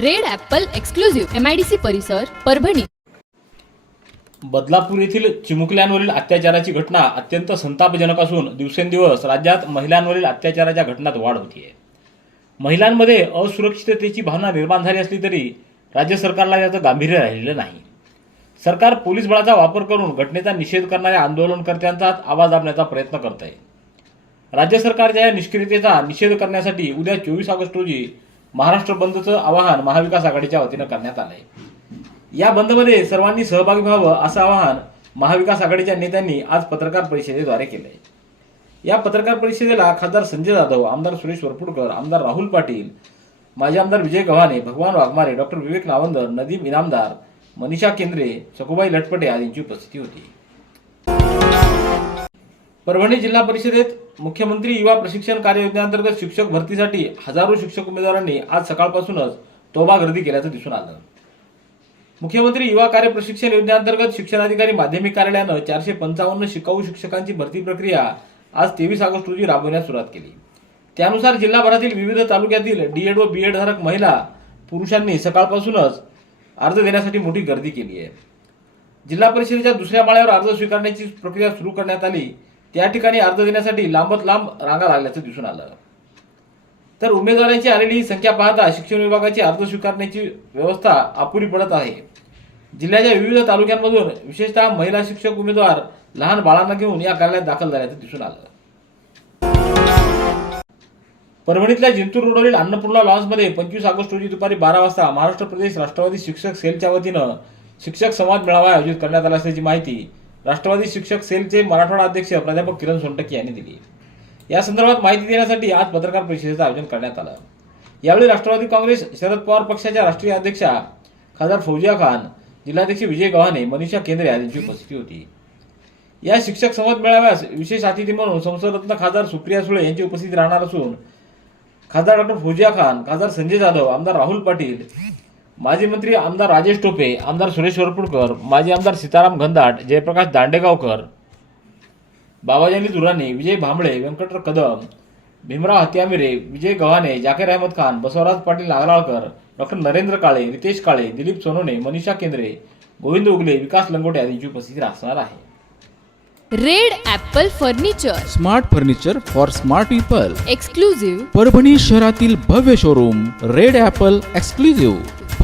Red Apple exclusive MIDC परिसर परभणी. बदलापूर येथील चिमुकल्यांवरील अत्याचाराची घटना अत्यंत संतापजनक असून दिवसेंदिवस राज्यात महिलांवरील अत्याचाराच्या घटनात वाढ होतीये. महिलांमध्ये असुरक्षिततेची भावना निर्माण झाली असली तरी राज्य सरकारला याचं गांभीर्य राहिलेलं नाही. सरकार पोलीस बळाचा वापर करून घटनेचा निषेध करणाऱ्या आंदोलनकर्त्यांचा आवाज दाबण्याचा प्रयत्न करत आहे राज्य सरकारच्या या निष्क्रियतेचा निषेध करण्यासाठी उद्या चोवीस ऑगस्ट रोजी महाराष्ट्र बंदचं आवाहन महाविकास आघाडीच्या वतीनं करण्यात आलं आहे या बंदमध्ये सर्वांनी सहभागी व्हावं असं आवाहन महाविकास आघाडीच्या नेत्यांनी आज पत्रकार परिषदेद्वारे केलंय. या पत्रकार परिषदेला खासदार संजय जाधव आमदार सुरेश वरपुडकर आमदार राहुल पाटील माजी आमदार विजय गव्हाणे भगवान वाघमारे डॉक्टर विवेक नावंदर नदीम इनामदार मनीषा केंद्रे सकुबाई लटपटे आदींची उपस्थिती होती. परभणी जिल्हा परिषदेत मुख्यमंत्री युवा प्रशिक्षण कार्ययोजनेअंतर्गत शिक्षक भरतीसाठी हजारो शिक्षक उमेदवारांनी आज सकाळपासूनच तोबा गर्दी केल्याचं दिसून आलं. मुख्यमंत्री युवा कार्य प्रशिक्षण योजनेअंतर्गत शिक्षणाधिकारी माध्यमिक कार्यालयानं चारशे पंचावन्न शिकाऊ शिक्षकांची भरती प्रक्रिया आज तेवीस ऑगस्ट रोजी राबवण्यास सुरुवात केली. त्यानुसार जिल्हाभरातील विविध तालुक्यातील डीएड व बीएड धारक महिला पुरुषांनी सकाळपासूनच अर्ज देण्यासाठी मोठी गर्दी केली आहे. जिल्हा परिषदेच्या दुसऱ्या माळ्यावर अर्ज स्वीकारण्याची प्रक्रिया सुरू करण्यात आली. त्या ठिकाणी अर्ज देण्यासाठी लांबत लांब रांगा लागल्याचं दिसून आलं. तर उमेदवारांची आलेली ही संख्या पाहता शिक्षण विभागाची अर्ज स्वीकारण्याची व्यवस्था अपुरी पडत आहे. जिल्ह्याच्या विविध तालुक्यांमधून विशेषतः महिला शिक्षक उमेदवार लहान बाळांना घेऊन या कार्यालयात दाखल झाल्याचं दिसून आलं. परभणीतल्या जिंतूर रोडवरील अन्नपूर्णा लॉन्समध्ये पंचवीस ऑगस्ट रोजी दुपारी बारा वाजता महाराष्ट्र प्रदेश राष्ट्रवादी शिक्षक सेलच्या वतीनं शिक्षक संवाद मेळावा आयोजित करण्यात आला असल्याची माहिती राष्ट्रवादी शिक्षक सेलचे मराठवाडा अध्यक्ष प्राध्यापक किरण सोनटके यांनी दिली. या संदर्भात माहिती देण्यासाठी आज पत्रकार परिषदेचं आयोजन करण्यात आलं. यावेळी राष्ट्रवादी काँग्रेस शरद पवार पक्षाच्या राष्ट्रीय अध्यक्षा खासदार फौजिया खान जिल्हाध्यक्ष विजय गव्हाणे मनीषा केंद्रे यांची उपस्थिती होती. या शिक्षक संवाद मेळाव्यास विशेष अतिथी म्हणून संसदरत्न खासदार सुप्रिया सुळे यांची उपस्थिती राहणार असून खासदार डॉक्टर फौजिया खान खासदार संजय जाधव आमदार राहुल पाटील माजी मंत्री आमदार राजेश टोपे आमदार सुरेश वरपुडकर माजी आमदार सीताराम घनदाट जयप्रकाश दांडेगावकर बाबाजानी दुराणे विजय भांबळे व्यंकटराव कदम भीमराव हत्यामिरे विजय गव्हाणे जाकीर अहमद खान बसवराज पाटील नागराळकर डॉक्टर नरेंद्र काळे रितेश काळे दिलीप सोनवणे मनीषा केंद्रे गोविंद उगले विकास लंगोटे आदींची उपस्थिती असणार आहे. Red Apple furniture. Smart furniture for smart people. Exclusive Parbhani शहरातील भव्य शोरूम रेड ॲपल एक्सक्लुझिव्ह.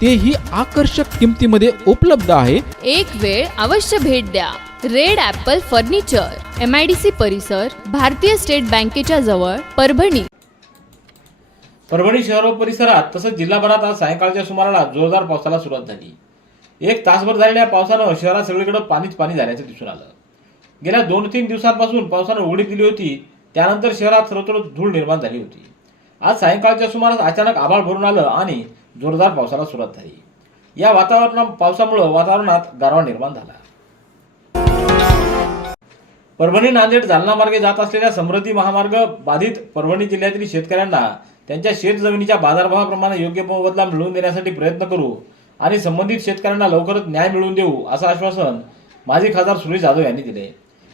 तेही आकर्षक किमतीमध्ये उपलब्ध आहे. एक वेळ अवश्य भेट द्या. Red Apple furniture M I D C परिसर भारतीय स्टेट बँकेच्या जवळ परभणी. परभणी शहर व परिसरात तसंच जिल्हाभरात आज सायंकाळच्या सुमाराला जोरदार पावसाला सुरुवात झाली. एक तासभर झालेल्या पावसानं शहरात सगळीकडे पाणीच पाणी झाल्याचं दिसून आलं. गेल्या दोन तीन दिवसांपासून पावसानं उघडी दिली होती. त्यानंतर शहरात सर्वत्र धूळ निर्माण झाली होती. आज सायंकाळच्या सुमारास अचानक आभाळ भरून आलं आणि जोरदार पावसाला सुरुवात झाली. या वातावरणा पावसामुळं वातावरणात गारवा निर्माण झाला. परभणी नांदेड जालना मार्गे जात असलेल्या समृद्धी महामार्ग बाधित परभणी जिल्ह्यातील शेतकऱ्यांना त्यांच्या शेत जमिनीच्या बाजारभावाप्रमाणे योग्य मोबदला मिळवून देण्यासाठी प्रयत्न करू आणि संबंधित शेतकऱ्यांना लवकरच न्याय मिळवून देऊ असं आश्वासन माजी खासदार सुरेश जाधव यांनी दिले.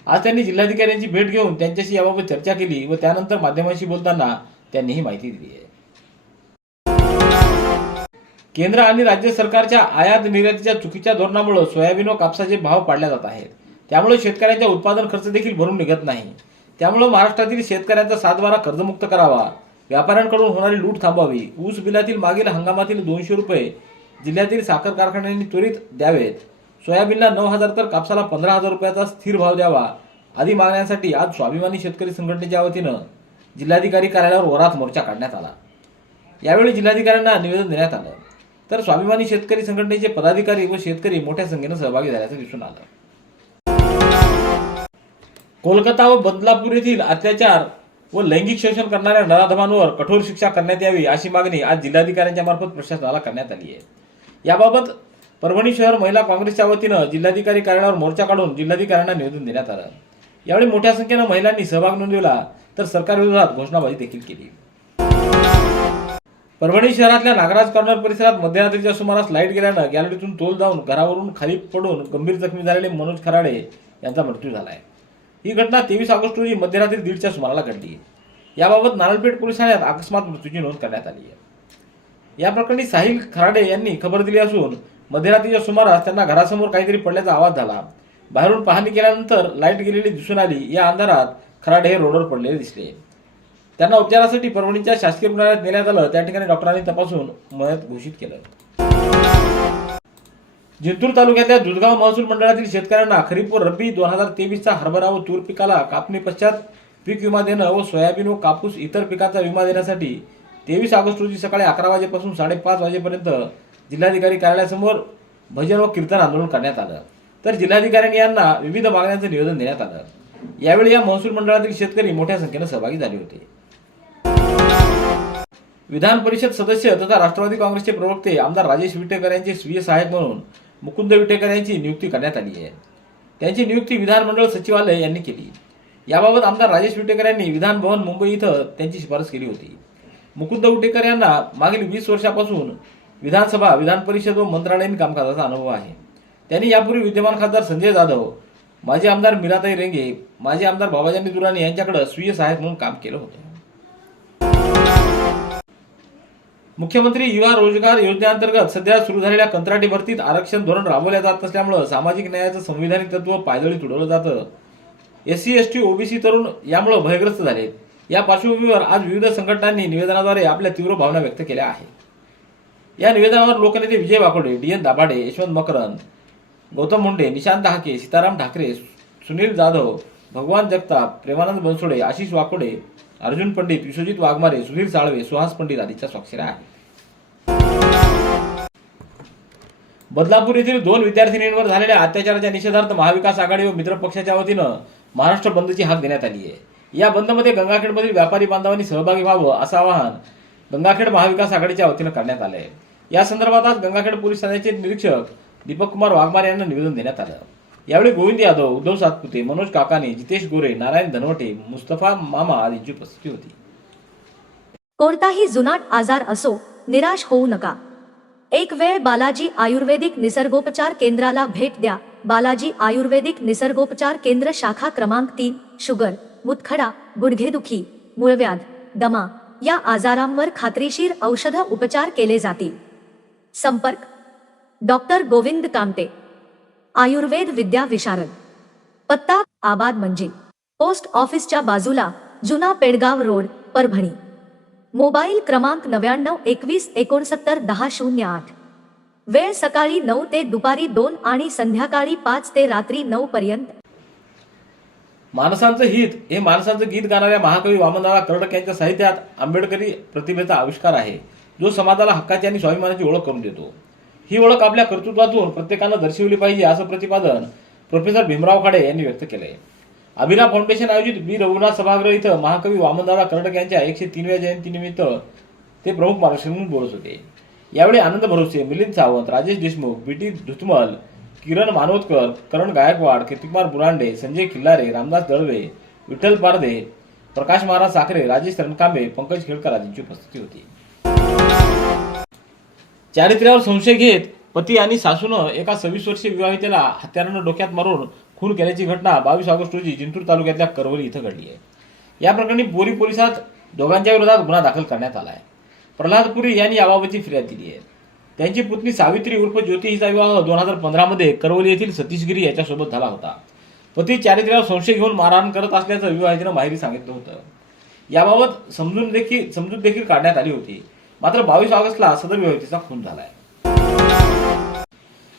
आज त्यांनी जिल्हाधिकाऱ्यांची भेट घेऊन त्यांच्याशी याबाबत चर्चा केली व त्यानंतर माध्यमांशी बोलताना त्यांनी ही माहिती दिली आहे. केंद्र आणि राज्य सरकारच्या आयात निर्यातीच्या चुकीच्या धोरणामुळे सोयाबीन व कापसाचे भाव पाडले जात आहेत. त्यामुळे शेतकऱ्यांचा उत्पादन खर्च देखील भरून निघत नाही. त्यामुळे महाराष्ट्रातील शेतकऱ्यांचा सातबारा कर्जमुक्त करावा. व्यापाऱ्यांकडून होणारी लूट थांबावी ऊस बिलातील मागील हंगामातील दोनशे रुपये जिल्ह्यातील साखर कारखान्यांनी त्वरित द्यावेत. सोयाबीनला नऊ हजार तर कापसाला पंधरा हजार रुपयाचा स्थिर भाव द्यावा. आदी मागण्यांसाठी आज स्वाभिमानी शेतकरी संघटनेच्या वतीनं जिल्हाधिकारी कार्यालयावर वरात मोर्चा काढण्यात आला. यावेळी जिल्हाधिकाऱ्यांना निवेदन देण्यात आलं. तर स्वाभिमानी शेतकरी संघटनेचे पदाधिकारी व शेतकरी मोठ्या संख्येनं सहभागी झाल्याचं दिसून आलं. कोलकाता व बदलापूर येथील अत्याचार व लैंगिक शोषण करणाऱ्या नराधमांवर कठोर शिक्षा करण्यात यावी अशी मागणी आज जिल्हाधिकाऱ्यांच्या मार्फत प्रशासनाला करण्यात आली आहे. याबाबत परभणी शहर महिला काँग्रेसच्या वतीनं जिल्हाधिकारी कार्यालयावर मोर्चा काढून जिल्हाधिकाऱ्यांना निवेदन देण्यात आलं. यावेळी मोठ्या संख्येनं महिलांनी सहभाग नोंदवला. तर सरकारविरोधात घोषणाबाजी देखील केली. परभणी शहरातल्या नागराज कॉर्नर परिसरात मध्यरात्रीच्या सुमारास लाइट गेल्यानं गॅलरीतून तोल जाऊन घरावरून खाली पडून गंभीर जखमी झालेले मनोज खराडे यांचा मृत्यू झालाय. ही घटना तेवीस ऑगस्ट रोजी मध्यरात्री दीडच्या सुमाराला घडली. याबाबत नारळपेठ पोलीस ठाण्यात अकस्मात मृत्यूची नोंद करण्यात आली आहे. या प्रकरणी साहिल खराडे यांनी खबर दिली असून मध्यरात्रीच्या सुमारास त्यांना घरासमोर काहीतरी पडल्याचा आवाज झाला. बाहेरून पाहणी केल्यानंतर लाइट गेलेली दिसून आली. या अंधारात खराडे हे रोडवर पडलेले दिसले. त्यांना उपचारासाठी परभणीच्या शासकीय रुग्णालयात नेण्यात आलं. त्या ठिकाणी डॉक्टरांनी तपासून मयत घोषित केलं. जिंतूर तालुक्यातल्या दुधगाव महसूल मंडळातील शेतकऱ्यांना खरीप व रब्बी दोन हजार तेवीसचा हरभरा व तूर पिकाला कापणी पश्चात पीक विमा देणं व सोयाबीन व कापूस इतर पिकांचा विमा देण्यासाठी तेवीस ऑगस्ट रोजी सकाळी अकरा वाजेपासून साडेपाच वाजेपर्यंत जिल्हाधिकारी कार्यालयासमोर भजन व कीर्तन आंदोलन करण्यात आलं. तर जिल्हाधिकाऱ्यांनी यांना विविध मागण्यांचं निवेदन देण्यात आलं. यावेळी या महसूल मंडळातील शेतकरी मोठ्या संख्येनं सहभागी झाले होते. विधान परिषद सदस्य तथा राष्ट्रवादी काँग्रेसचे प्रवक्ते आमदार राजेश विटेकर यांचे स्वीय सहाय्यक म्हणून मुकुंद विटेकर यांची नियुक्ती करण्यात आली आहे. त्यांची नियुक्ती विधानमंडळ सचिवालय यांनी केली. याबाबत आमदार राजेश विटेकर यांनी विधान भवन मुंबई इथं त्यांची शिफारस केली होती. मुकुंद विटेकर यांना मागील वीस वर्षापासून विधानसभा विधान परिषद व मंत्रालयीन कामकाजाचा अनुभव आहे. त्यांनी यापूर्वी विद्यमान खासदार संजय जाधव माजी आमदार मीराताई रेंगे माजी आमदार बाबाजानी दुराणी यांच्याकडे स्वीय सहाय्यक म्हणून काम केलं होतं. मुख्यमंत्री युवा रोजगार योजनेअंतर्गत सध्या सुरू झालेल्या कंत्राटी भरतीत आरक्षण धोरण राबवल्या जात असल्यामुळे सामाजिक न्यायाचं संविधानिक तत्व पायदळी तुडवलं जातं. एससी एसटी ओबीसी तरुण यामुळे भयग्रस्त झाले. या पार्श्वभूमीवर आज विविध संघटनांनी निवेदनाद्वारे आपल्या तीव्र भावना व्यक्त केल्या आहेत. या निवेदनावर लोकनेते विजय वाकोडे डी एन दाभाडे यशवंत मकरंद गौतम मुंडे निशांत हाके सीताराम ठाकरे सुनील जाधव भगवान जगताप प्रेमानंद बनसोडे आशिष वाकोडे अर्जुन पंडित विश्वजित वाघमारे सुधीर साळवे सुहास पंडित आदीच्या स्वाक्षऱ्या आहेत. बदलापूर येथील दोन विद्यार्थिनींवर झालेल्या अत्याचाराच्या निषेधार्थ महाविकास आघाडी व मित्र पक्षाच्या वतीनं महाराष्ट्र बंदची हाक देण्यात आली आहे. या बंदमध्ये गंगाखेडमधील व्यापारी बांधवांनी सहभागी व्हावं असं आवाहन गंगाखेड महाविकास आघाडीच्या वतीनं करण्यात आलं आहे या संदर्भात आज गंगाखेड पोलीस ठाण्याचे निरीक्षक दीपक कुमार वाघमारे यांना निवेदन देण्यात आलं. यावेळी गोविंद यादव उद्धव सातपुते मनोज काकाने जितेश गोरे नारायण धनवटे मुस्तफा मामा आदींची उपस्थिती होती. कोणताही जुनाट आजार असो निराश होऊ नका. एक वेळ बालाजी आयुर्वेदिक निसर्गोपचार केंद्राला भेट द्या. बालाजी आयुर्वेदिक निसर्गोपचार केंद्र शाखा क्रमांक तीन शुगर मुतखडा गुडघेदुखी मूळव्याध दमा या आजारांवर खात्रीशीर औषध उपचार केले जातील. संपर्क डॉक्टर गोविंद कामते. आयुर्वेद विद्या विशारद. पत्ता आबाद मंजी पोस्ट ऑफिसच्या बाजूला जुना पेडगाव रोड परभणी. मोबाईल क्रमांक नव्याण्णव एकवीस एकोणसत्तर दहा शून्य आठ. वेळ सकाळी नऊ ते दुपारी दोन आणि संध्याकाळी पाच ते रात्री नऊ पर्यंत. माणसांचं हित हे माणसांचं गीत गाणाऱ्या महाकवी वामनदादा कर्डक यांच्या साहित्यात आंबेडकरी प्रतिभेचा आविष्कार आहे. जो समाजाला हक्काची आणि स्वाभिमानाची ओळख करून देतो. ही ओळख आपल्या कर्तृत्वातून प्रत्येकानं दर्शवली पाहिजे असं प्रतिपादन प्रोफेसर भीमराव खाडे यांनी व्यक्त केलंय. अभिनव फाउंडेशन आयोजित बी. रघुनाथ सभागृह इथं महाकवी वामनदादा कर्डक यांच्या एकशे तीनव्या जयंतीनिमित्त ते प्रमुख मार्गदर्शन म्हणून बोलत होते. यावेळी आनंद भरोसे मिलिंद सावंत राजेश देशमुख बीटी धुतमल किरण मानोतकर करण गायकवाड कीर्तिकुमार बुरांडे संजय खिल्लारे रामदास दळवे विठ्ठल पारदे प्रकाश महाराज साखरे राजेश रणकांबे पंकज खेळकर आदींची उपस्थिती होती. चारित्र्यावर संशय घेत पती आणि सासूनं एका सव्वीस वर्षीय विवाहितेला हत्यारानं डोक्यात मारून खून केल्याची घटना बावीस ऑगस्ट रोजी जिंतूर तालुक्यातल्या करवली इथं घडली आहे. या प्रकरणी बोरी पोलिसात दोघांच्या विरोधात गुन्हा दाखल करण्यात आला आहे. प्रल्हाद पुरी यांनी याबाबतची फिर्याद दिली आहे. त्यांची पुतणी सावित्री उर्फ ज्योती हिचा विवाह दोन हजार पंधरामध्ये करवली येथील सतीशगिरी याच्यासोबत झाला होता. पती चारित्र्यावर संशय घेऊन मारहाण करत असल्याचं विवाहितेनं माहिती सांगितलं होतं. याबाबत समजून देखील समजूत देखील काढण्यात आली होती. मात्र बावीस ऑगस्टला सदर विवाहितेचा खून झालाय.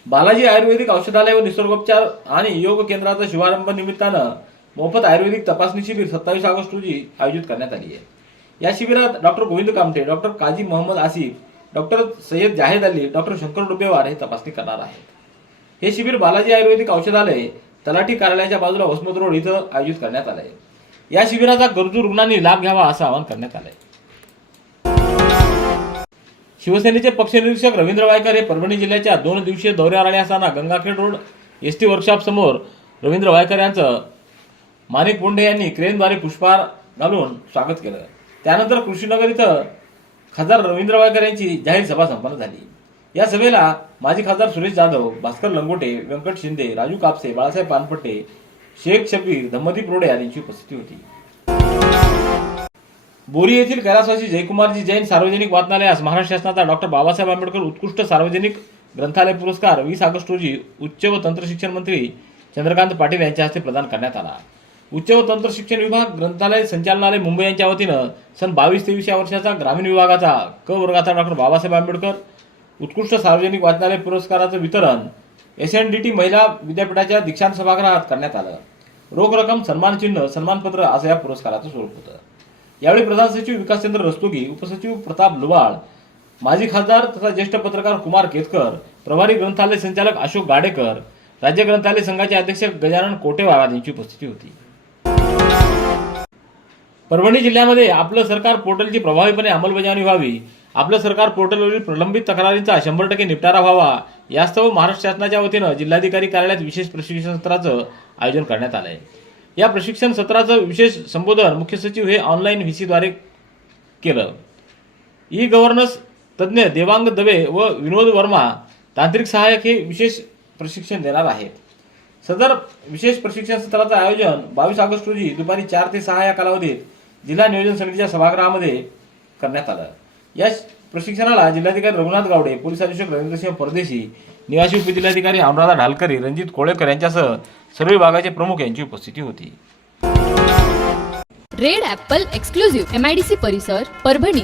बालाजी आयुर्वेदिक औषधालय व निसर्गोपचार आणि योग केंद्राचा शुभारंभ निमित्तानं मोफत आयुर्वेदिक तपासणी शिबिर सत्तावीस ऑगस्ट रोजी आयोजित करण्यात आली आहे. या शिबिरात doctor Govind Kamthe doctor Kazi Mohammad Asif doctor Syed Zahed Ali doctor Shankar Dubewar हे तपासणी करणार आहेत. हे शिबिर बालाजी आयुर्वेदिक औषधालय तलाठी कार्यालयाच्या बाजूला वसमत रोड इथं आयोजित करण्यात आलं आहे या शिबिराचा गरजू रुग्णांनी लाभ घ्यावा असं आवाहन करण्यात आलं आहे शिवसेनेचे पक्षनिरीक्षक रवींद्र वायकर हे परभणी जिल्ह्याच्या दोन दिवसीय दौऱ्यावर आले असताना Gangakhed road S T workshop समोर रवींद्र वायकर यांचं माणिक बोंडे यांनी क्रेनद्वारे पुष्पहार घालून स्वागत केलं. त्यानंतर कृषीनगर इथं खासदार रवींद्र वायकर यांची जाहीर सभा संपन्न झाली. या सभेला माजी खासदार सुरेश जाधव भास्कर लंगोटे व्यंकट शिंदे राजू कापसे बाळासाहेब पानपट्टे शेख शबीर धम्मदीप रोडे यांची उपस्थिती होती. बोरी येथील कैलासवासी जयकुमारजी जैन सार्वजनिक वाचनालयास महाराष्ट्र शासनाचा डॉक्टर बाबासाहेब आंबेडकर उत्कृष्ट सार्वजनिक ग्रंथालय पुरस्कार वीस ऑगस्ट रोजी उच्च व तंत्रशिक्षण मंत्री चंद्रकांत पाटील यांच्या हस्ते प्रदान करण्यात आला. उच्च व तंत्र शिक्षण विभाग ग्रंथालय संचालनालय मुंबई यांच्या वतीनं सन बावीस तेवीस या वर्षाचा ग्रामीण विभागाचा क वर्गाचा डॉक्टर बाबासाहेब आंबेडकर उत्कृष्ट सार्वजनिक वाचनालय पुरस्काराचं वितरण एस एन डी टी महिला विद्यापीठाच्या दीक्षांत सभागृहात करण्यात आलं. रोख रक्कम सन्मानचिन्ह सन्मानपत्र असं या पुरस्काराचं स्वरूप होतं. यावेळी प्रधान सचिव विकासचंद्र रस्तोगी उपसचिव प्रताप लुबाळ माजी खासदार तथा ज्येष्ठ पत्रकार कुमार केतकर प्रभारी ग्रंथालय संचालक अशोक गाडेकर राज्य ग्रंथालय संघाचे अध्यक्ष गजानन कोटेवार यांची उपस्थिती होती. परभणी जिल्ह्यामध्ये आपलं सरकार पोर्टलची प्रभावीपणे अंमलबजावणी व्हावी आपलं सरकार पोर्टलवरील प्रलंबित तक्रारींचा शंभर टक्के निपटारा व्हावा यास्तव महाराष्ट्र शासनाच्या वतीनं जिल्हाधिकारी कार्यालयात विशेष प्रशिक्षण सत्राचं आयोजन करण्यात आलं आहे या प्रशिक्षण सत्राचं विशेष संबोधन मुख्य सचिव हे ऑनलाईन व्ही सीद्वारे केलं. ई गव्हर्नन्स तज्ज्ञ देवांग दवे व विनोद वर्मा तांत्रिक सहाय्यक हे विशेष प्रशिक्षण देणार आहेत. सदर विशेष प्रशिक्षण सत्राचं आयोजन बावीस ऑगस्ट रोजी दुपारी चार ते सहा या कालावधीत जिल्हा नियोजन समितीच्या सभागृहामध्ये करण्यात आलं. या प्रशिक्षणाला जिल्हाधिकारी रघुनाथ गावडे पोलीस अधीक्षक रवींद्रसिंह परदेशी निवासी उपजिल्हाधिकारी अनुराधा ढालकरी रणजित कोळेकर यांच्यासह सर्व विभागाचे प्रमुख यांची उपस्थिती होती. Red Apple exclusive M I D C परिसर परभणी.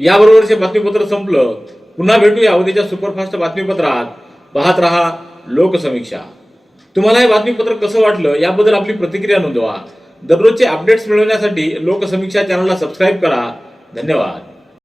याबरोबरचे बातमीपत्र संपलं. पुन्हा भेटूया उद्याच्या सुपरफास्ट बातमीपत्रात. पाहत रहा लोकसमीक्षा. तुम्हाला हे बातमीपत्र कसं वाटलं याबद्दल आपली प्रतिक्रिया नोंदवा. दररोजचे अपडेट्स मिळवण्यासाठी लोकसमीक्षा चॅनलला सबस्क्राईब करा. धन्यवाद.